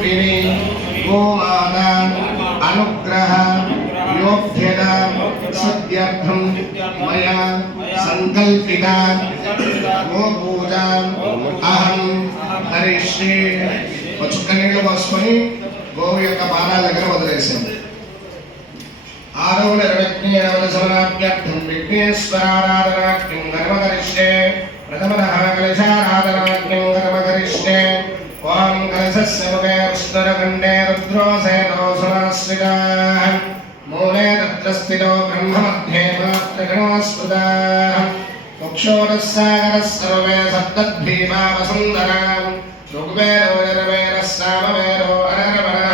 स्वरूपिणी गोमाता अनुग्रह योग्यता सत्यर्थम मया संकल्पिता गोपूजा अहम करिष्ये पचुकनीళ్ళు పోసుకొని గోవు యొక్క బాణాల దగ్గర వదిలేసాను आरोल रविज्ञान समनाप्यर्थं विघ्नेश्वराराधनाख्यं कर्म करिष्ये प्रथमतः कलशाराधनाख्यं कर्म करिष्ये ओम कलशस्य मुखे पुष्करखण्डे रुद्रो सेनो समाश्रिताः मूले तत्र स्थितो ब्रह्ममध्ये मात्रगणोऽस्मृताः मोक्षोरः सागरः सर्वे सप्तद्भीमा वसुन्धराः ऋग्वेदो यजुर्वेदः सामवेदो अथर्वणः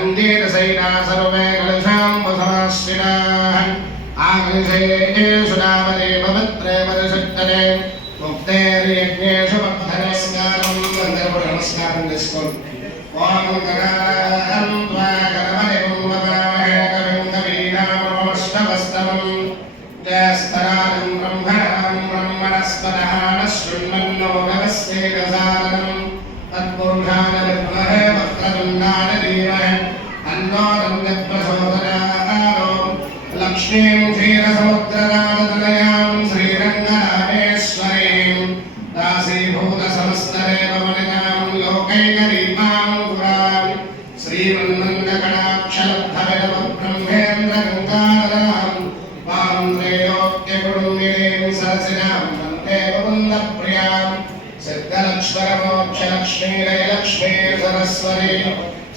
अंगीरसैना सर्वे कलशाम्बुसमाश्रिताः आकलिशेषु नामदे पवित्रे परिशुद्धते मुक्तेर्यज्ञेषु बद्धनस्कारं नमस्कारं చేసుకోండి ఓం గణానాం త్వా గణపతిం వదామహే కవిం కవీనామస్తవస్తమం జయస్తరాణం బ్రహ్మణాం బ్రహ్మణస్పదః శృణ్వన్నో నమస్తేజసాదనం तत्पुरुषाय विद्महे वक्रतुण्डाय धीमहि तन्नो प्रचोदयात् लक्ष्मीं क्षीरसमुद्रराजतनयां श्रीरङ्गरामेश्वरीं दासीभूतसमस्तदेवमनितां लोकैकदीपां पुरां श्रीमन्मन्दकटाक्षलब्धविरमब्रह्मेन्द्रगङ्गाधरां वां त्रैलोक्यकुटुम्बिनीं सरसिजां वन्दे मुकुन्दप्रियां सिद्धलक्ष्मणमोक्षलक्ष्मी जयलक्ष्मी सरस्वती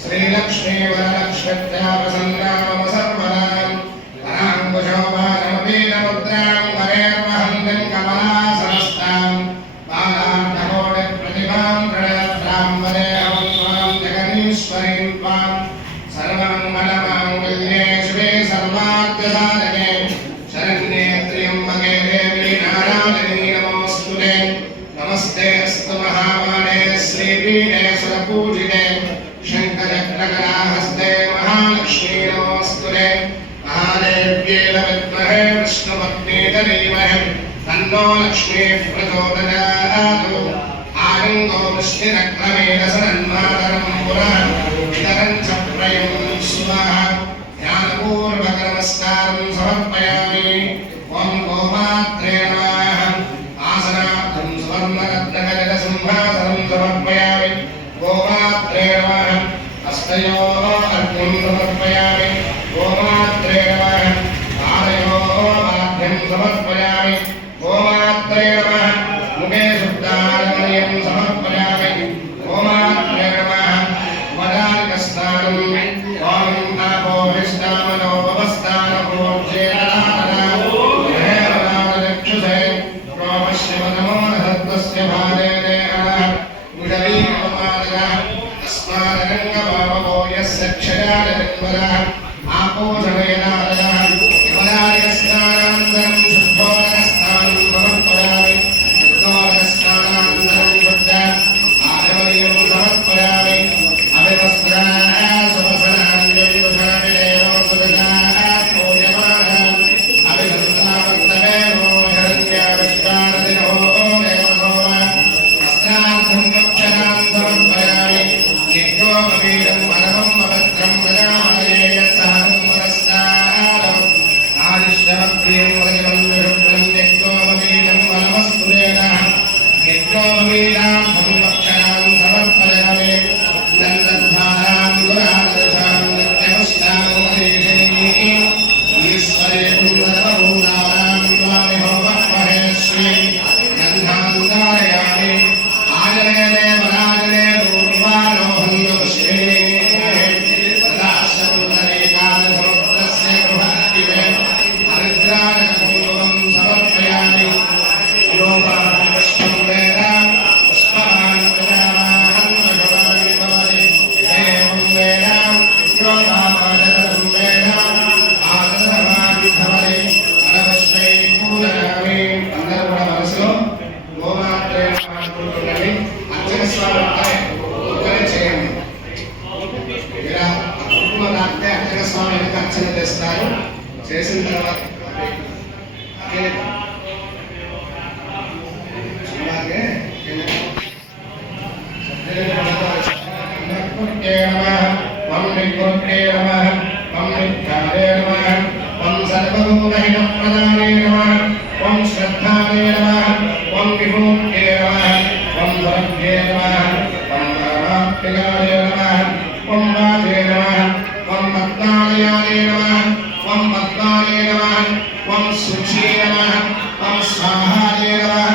श्रीलक्ष्मी वरलक्ष्म्या प्रसन्ना मम सर्वदा पराङ्कुशोभानमपीतमुद्रां वरेर्वहन्तीं कमलासनस्तां बालार्धकोटिप्रतिभां प्रणयत्रां वरेऽहं त्वां जगदीश्वरीं त्वां सर्वमङ्गलमाङ्गल्ये शिवे सर्वार्थसाधके शरण्ये त्र्यम्बके देवी नारायणी नमोऽस्तुते नमस्ते अस्तु महामाने श्रीपीठे सुरपूजिते शङ्खचक्रकराहस्ते महालक्ष्मी नमोऽस्तुते महादेव्ये विद्महे विष्णुपत्नीत धीमहि तन्नो लक्ष्मीः प्रचोदयात् आनन्दो वृष्टिरक्रमेण सन्मातरं पुरः इतरं च प्रयं स्वाहा ध्यानपूर्वकनमस्कारं समर्पयामि ॐ गोमात्रे नमः आसनार्थं स्वर्णरत्नकजलसिंहासनं समर्पयामि गोमात्रे नमः हस्तयोः अर्घ्यं समर्पयामि गोमात्रे नमः पादयोः पाद्यं समर्पयामि गोमात्रे नमः मुखे शुद्धारमणीयं समर्पयामि गोमात्रे नमः वदालिकस्नानं ॐ आपोहिष्टामनोपवस्थानपूज्येन చేసిన తర్వాత అలాగే सत्पुरुषे नमः ॐ विष्णुवे नमः ॐ विद्याये नमः ॐ सर्वभूतहितप्रदाने नमः ॐ श्रद्धाये नमः ॐ विभूते नमः ॐ भरत्ये नमः ॐ धर्मात्मकाय नमः ॐ वाजे नमः ॐ भक्तालयाय नमः ॐ भक्ताय नमः ॐ शुचे नमः ॐ स्वाहाय नमः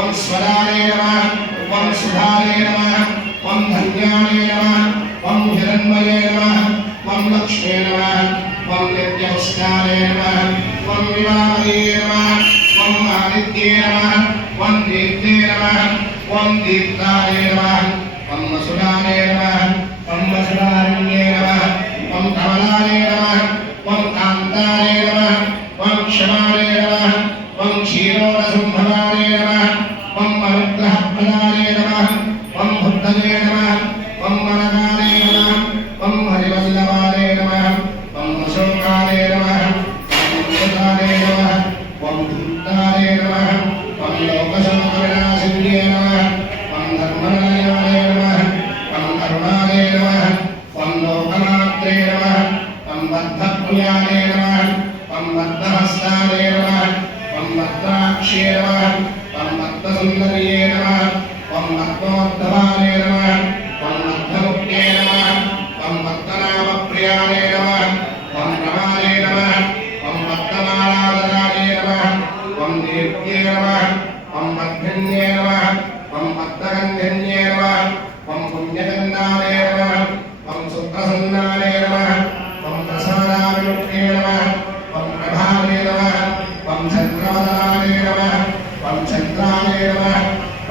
ॐ स्वराय नमः ॐ सुधाय नमः ॐ धन्याय नमः ॐ हिरण्मये नमः ॐ लक्ष्मे नमः ॐ नित्यपुष्टाय नमः ॐ विवाहे नमः ॐ आदित्ये नमः ॐ दीप्ते नमः ॐ दीप्ताय नमः ॐ वसुधाय नमः ॐ वसुधारण्ये नमः ॐ कमलाय नमः ॐ कान्ताय नमः ॐ क्षमाय नमः ॐ क्षीरोदसम्भवाय नमः ॐ अनुग्रहप्रदाय नमः ॐ बुद्धये नमः ॐ मनकाय नमः ॐ हरिवल्लभाय नमः ॐ अशोकाय नमः ॐ मुक्ताय नमः ॐ धूताय नमः ॐ लोकशोकविनाशिन्ये नमः ॐ धर्मनिलयाय नमः ॐ करुणाय नमः ॐ लोकमात्रे नमः ॐ बद्धप्रियाय नमः ॐ बद्धहस्ताय नमः ॐ बद्धाक्षे नमः ॐ बद्धसुन्दर्ये नमः ॐ बद्धोद्धवाय नमः ॐ बद्धमुख्ये नमः ॐ बद्धनामप्रियाय नमः ॐ रमाय नमः ॐ बद्धमालाधराय नमः ॐ दीप्ये नमः ॐ बद्धिन्ये नमः ॐ बद्धगन्धिन्ये नमः ॐ पुण्यगन्धाय नमः ॐ सुप्रसन्नाय नमः ॐ प्रसादाविमुख्ये नमः ॐ प्रभावे नमः ॐ चन्द्रवदनाय नमः ॐ चन्द्राय नमः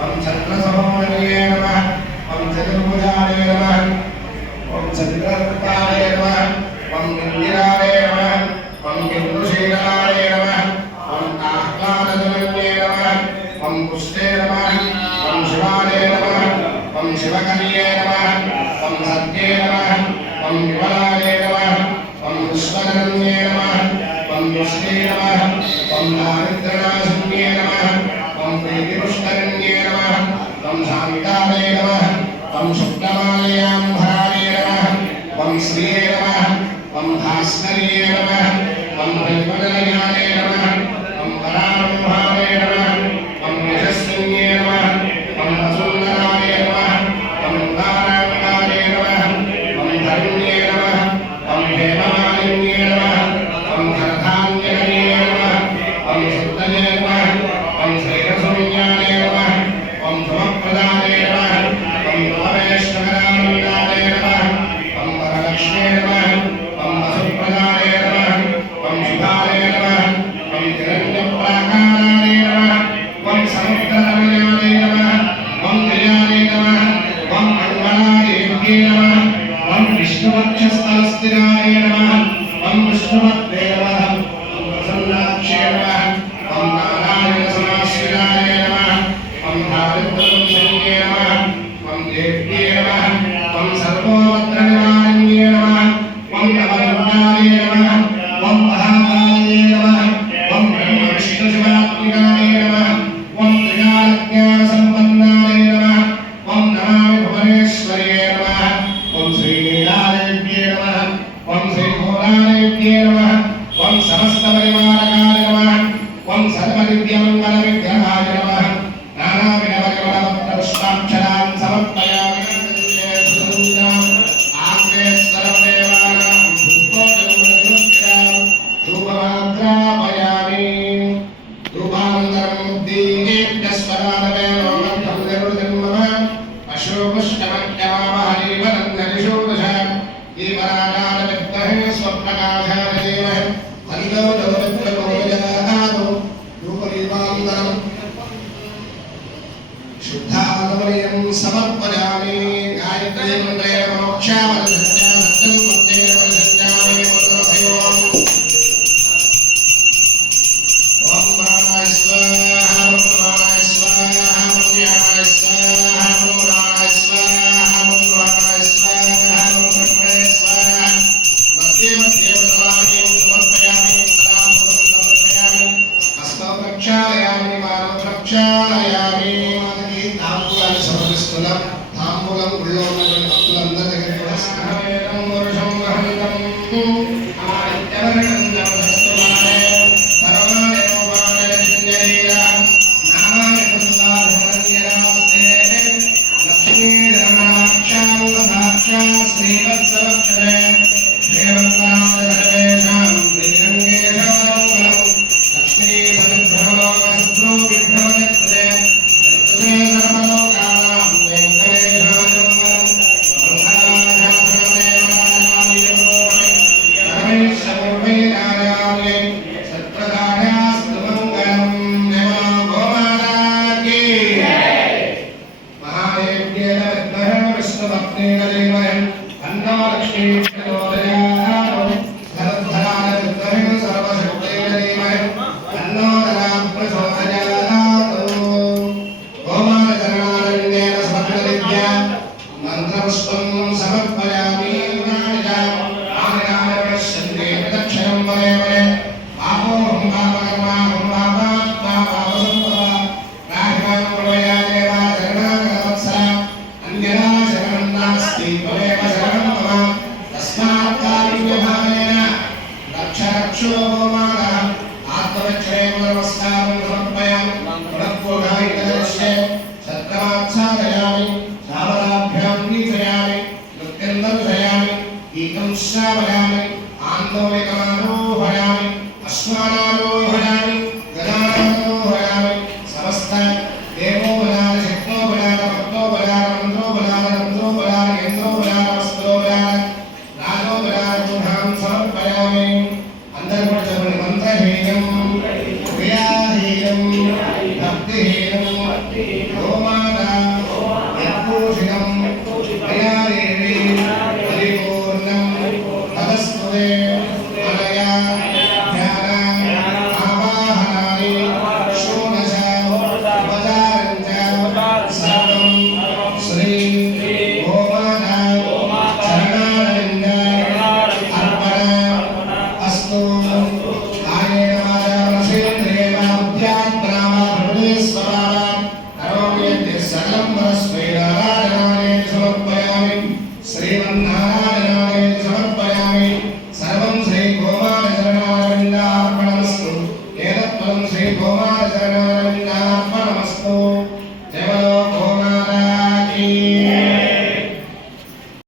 ॐ चन्द्रसहोदर्ये नमः ॐ चतुर्भुजाय नमः ॐ चन्द्ररूपाय नमः ॐ इन्दिराय नमः ॐ बिन्दुशीलाय नमः ॐ आह्लादजनन्ये नमः ॐ पुष्टे नमः ॐ शिवाय नमः ॐ शिवकर्ये नमः ॐ सत्ये नमः ॐ विमलाय नमः ॐ विश्वजनन्ये नमः ॐ पुष्टे नमः ॐ दारिद्र्यनाशिन्ये नमः ॐ प्रीतिपुष्करण्ये नमः ॐ शान्ताय नमः ॐ शुक्लमालयाम्भराय नमः ॐ श्रिये नमः ॐ भास्कर्ये नमः ॐ हरिवदनयाय नमः ॐ परारम्भाय नमः ॐ यशस्विन्ये नमः ॐ वसुन्धराय नमः ॐ उदाराङ्गाय नमः ॐ धरण्ये नमः ॐ हेममालिन्ये नमः ॐ धरधान्यनये नमः ॐ सुतये नमः ॐ श्रीरसुन्याय नमः ॐ धुमप्रदाय नमः ॐ भवेश्वरानन्दाय नमः ॐ वरलक्ष्मे नमः ॐ वसुप्रदाय नमः ॐ शुभाय नमः ॐ हिरण्यप्राकाराय नमः ॐ समुद्रतनयाय नमः ॐ जयाय नमः ॐ मङ्गलादेव्ये नमः ॐ विष्णुवक्षस्थलस्थिराय नमः ॐ विष्णुमत्ते नमः ॐ प्रसन्नाक्षे नमः ॐ नारायणसमाश्रिताय नमः ॐ दारिद्र्यनाशिन्ये नमः ॐ देव्ये नमः ॐ सर्वोपद्रवनिवारण्ये नमः ॐ नवरुद्राय नमः ॐ महाकाय नमः ॐ ब्रह्मविष्णुशिवात्मिकाय नमः ॐ त्रिकालज्ञानसम्पन्नाय नमः ॐ नमामि भुवनेश्वर्ये नमः ॐ श्रीलीलादेव्ये नमः ॐ श्रीघोरादेव्ये नमः ॐ समस्तपरिवारकाय नमः ॐ सर्वदिव्यमङ्गलविग्रहाय नमः नानाविधपरिमलपत्रपुष्पाक्षरान् समर्पयामि आग्नेश्वरदेवानां धूपोऽजमुदज्योतिरां धूपमात्रापयामि धूपानन्तरं दीप्तस्वरानवेणोमर्थं निर्वृतिर्मम अशोपुष्टमज्ञामहरिवरन्नरिषोदश दीपरागानविद्महे स्वप्रकाशाय धीमहि हरितो धूपदीपान्तरं शुद्धागमनीयं श्रीमन्नारायणाय समर्पयामि